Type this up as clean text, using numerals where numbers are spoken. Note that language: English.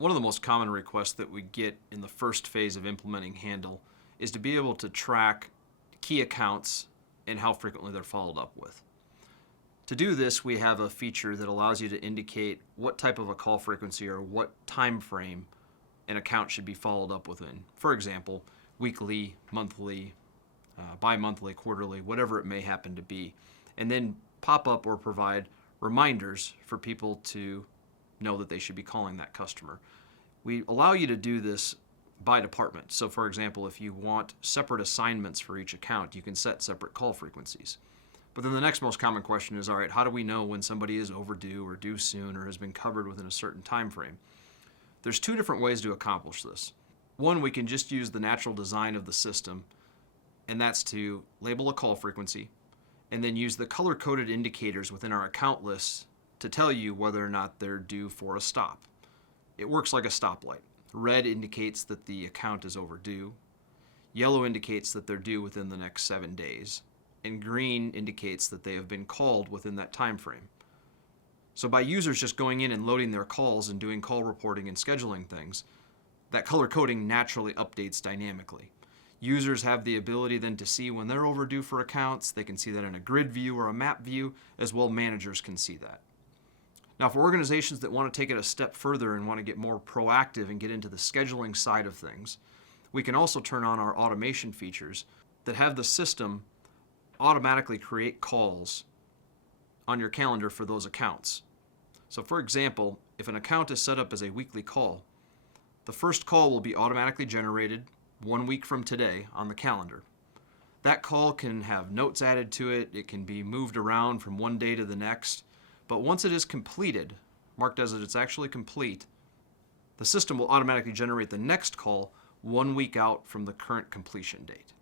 One of the most common requests that we get in the first phase of implementing Handle is to be able to track key accounts and how frequently they're followed up with. To do this, we have a feature that allows you to indicate what type of a call frequency or what time frame an account should be followed up within. For example, weekly, monthly, bi-monthly, quarterly, whatever it may happen to be. And then pop up or provide reminders for people to know that they should be calling that customer. We allow you to do this by department. So for example, if you want separate assignments for each account, you can set separate call frequencies. But then the next most common question is, all right, how do we know when somebody is overdue or due soon or has been covered within a certain time frame? There's two different ways to accomplish this. One, we can just use the natural design of the system, and that's to label a call frequency and then use the color-coded indicators within our account lists to tell you whether or not they're due for a stop. It works like a stoplight. Red indicates that the account is overdue. Yellow indicates that they're due within the next 7 days. And green indicates that they have been called within that time frame. So by users just going in and loading their calls and doing call reporting and scheduling things, that color coding naturally updates dynamically. Users have the ability then to see when they're overdue for accounts. They can see that in a grid view or a map view, as well managers can see that. Now, for organizations that want to take it a step further and want to get more proactive and get into the scheduling side of things, we can also turn on our automation features that have the system automatically create calls on your calendar for those accounts. So for example, if an account is set up as a weekly call, the first call will be automatically generated 1 week from today on the calendar. That call can have notes added to it, it can be moved around from one day to the next, but once it is completed, marked as it's actually complete, the system will automatically generate the next call 1 week out from the current completion date.